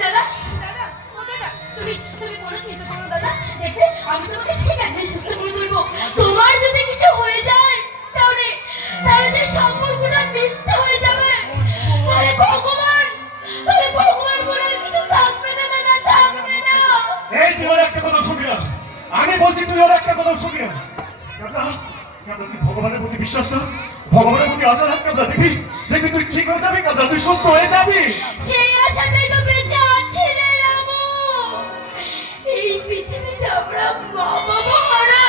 দাদা দাদা ও দাদা তুমি তুমি কোনো চিন্তা করো না দাদা, দেখবে আমি তোমাকে ঠিক একদিন সুস্থ করে তুলবো। তোমার যদি কিছু হয়ে যায় তাহলে তাহলে যে সম্পর্কটা মিথ্যা হয়ে যাবে। তাহলে ভগবান বলার কিছু থাকবে না দাদা, থাকবে না। এই তুই ওর একটা কথা শুনবি না, আমি বলছি তুই ওর একটা কথা শুনবি না। তুই ভগবানের প্রতি বিশ্বাস না, ভগবানের প্রতি আশা রাখ। দেখবি দেখবি তুই ঠিক হয়ে যাবি, তুই সুস্থ হয়ে যাবি। সেই আশাতেই তো বেঁচে আছি রে রামু। এই পৃথিবীতে আমরা মা বাবা হারা,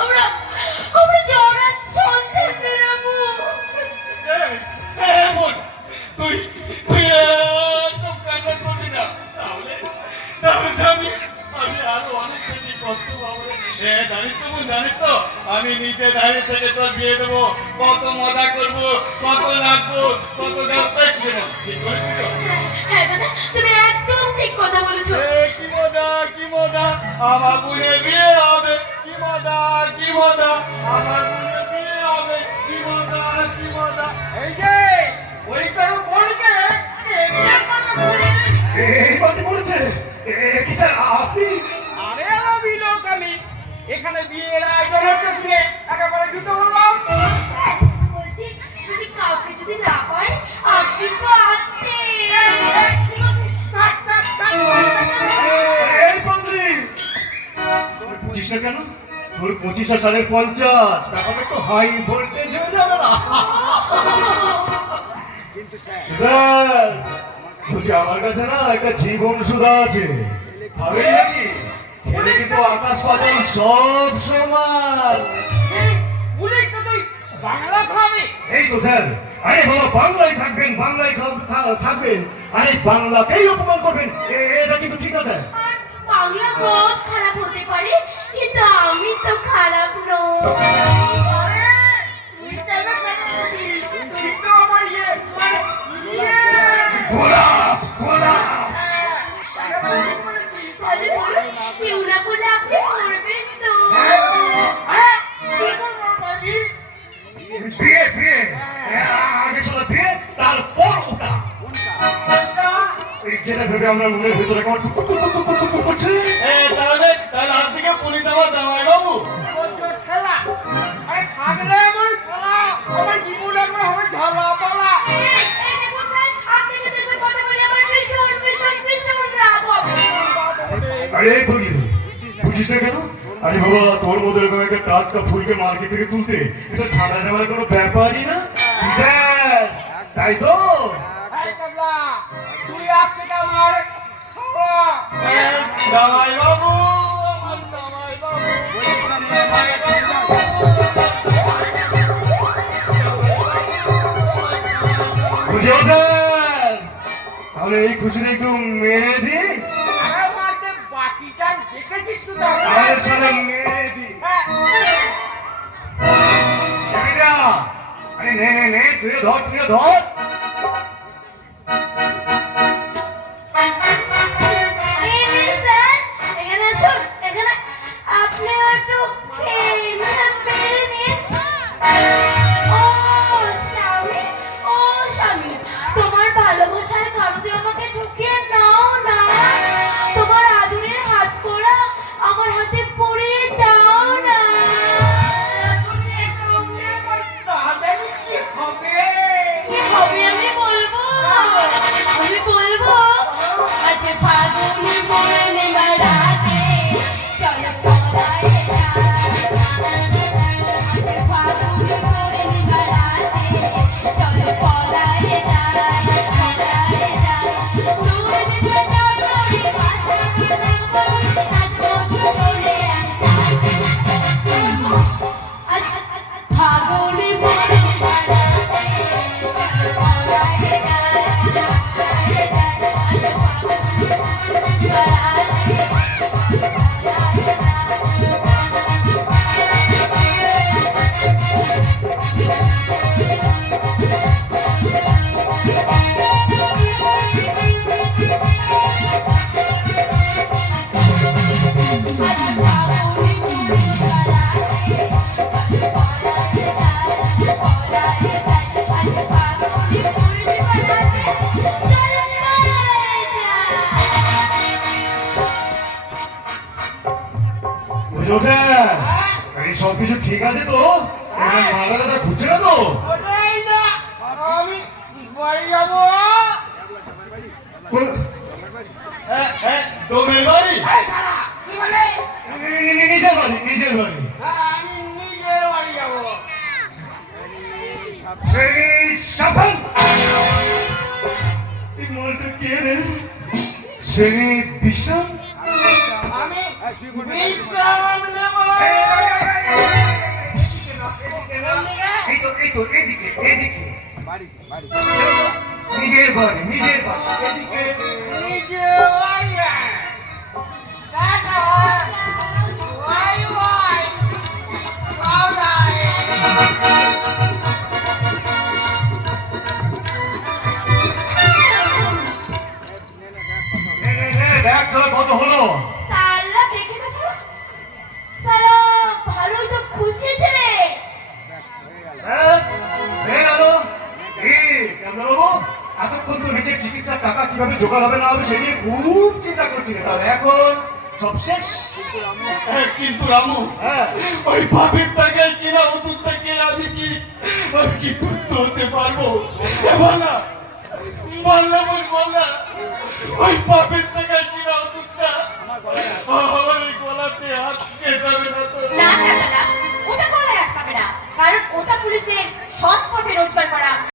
আমরা আমরা জড়ার সন্তান রে রামু। তুই তুই একদম কান্না করবি না, তাহলে তাহলে আমি আমি আরো অনেক বেশি কষ্ট পাবো। জানিস তো আমি নিজে দাঁড়িয়ে থেকে তোর বিয়ে দেবো, কত মজা করবো, কত নাচবো, কত হ্যাঁ দাদা তুমি একদম ঠিক কথা বলেছো। কি মজা কি মজা, আমার বোনের বিয়ে হবে, কি মজা কি মজা, আমার বোনের বিয়ে হবে, কি মজা কি মজা। এই যে ওই কারো বোনকে এই বাড়ি বলেছে কি স্যার আপনি? আরে আলাবি লোক আমি এখানে বিয়ের আয়োজন হচ্ছে শুনে একেবারে জুতো বললাম। বলছি যদি কাউকে যদি না হয় আপনি তো আছেন। এই বন্ধু তোর 25 না কেন, তোর 25 সালের 50 ব্যাপারটা একটু হাই ভোল্টেজ হয়ে যাবে না? কিন্তু স্যার বলছি আমার কাছে না একটা জীবন সুধা আছে, ভাবেন নাকি? খেলে কিন্তু আকাশ পাতাল সব সমান। পুলিশ তো তুই বাংলা খাবি। এই তো স্যার, আরে বাবা বাংলায় থাকবেন, বাংলায় থাকবেন, আরে বাংলাকেই অপমান করবেন, এটা কিন্তু ঠিক না স্যার। আর বাংলা বহুত খারাপ হতে পারে কিন্তু আমি তো খারাপ নই। আরে তুই কেন কেন করবি? তুই তো আমার ইয়ে মানে গোলাপ গোলাপ তাহলে বলুন কেউ না করলে আপনি করবেন তো? বিয়ে বিয়ে আগে শোনো বিয়ে, তারপর ওটা যেটা ভেবে আমরা মনের ভেতরে কেমন টুক টুক টুক টুক টুক করছে। তাহলে তাহলে হাত থেকে পুলিশ দেওয়ার জামাই বাবু খেলা আরে থাকলে আমার শালা আমার জীবন একবার হবে ঝালা পালা। এই দেখুন স্যার, আপনি যদি এসব কথা বলে আমার ভীষণ ভীষণ ভীষণ রাগ হবে। আরে বলি বুঝিস না কেন? আরে বাবা তোর মধ্যে এরকম একটা টাটকা ফুলকে মার্কেট থেকে তুলতে এটা ঠান্ডা নেওয়ার কোনো ব্যাপারই না স্যার, তাই তো? তুই আজ থেকে আমার জামাই বাবু আমার জামাই বাবু তাহলে এই খুশিটা একটু মেরে দি। বাকিটা দেখেছিস তো আমাদের সাথে মেরে দি। আরে নে নে নে তুই ধর তুই ধর। হবে জোসেফ, হ্যাঁ? এই সব কিছু ঠিক আছে তো? এবার মালাটা ঘুরছে না তো? ওটাই না, আমি বাড়ি যাবো। তোমের বাড়ি? এই শালা, কি বলে? নিজের বাড়ি, নিজের বাড়ি। হ্যাঁ, আমি নিজের বাড়ি যাবো। এই সাবধান! এই মালটা কে রে? শ্রেণী বিশ্রাম? আমি বিশ্রাম নেবো। এই তো, এদিকে, এদিকে। নিজের বাড়ি, নিজের বাড়ি। এদিকে। নিজের বাড়ি। Tata. Bye bye. Bye bye. দেখ শালা কত হলো? তাল্লা দেখে তো সালা সালা ভালোই তো খুঁজেছে রে। হ্যাঁ? হয়ে গেল? এই, কেমন বাবু? এতক্ষণ তো নিজের চিকিৎসার টাকা কিভাবে জোগাড় হবে না হবে সে নিয়ে খুব চিন্তা করছিলে, তাহলে এখন সব শেষ? কিন্তু রামু, হ্যাঁ। ওই বাপের টাকায় কিনা ওষুধ থেকে আমি কি সুস্থ হতে পারবো? বল না, বল না, ওই বাপের টাকা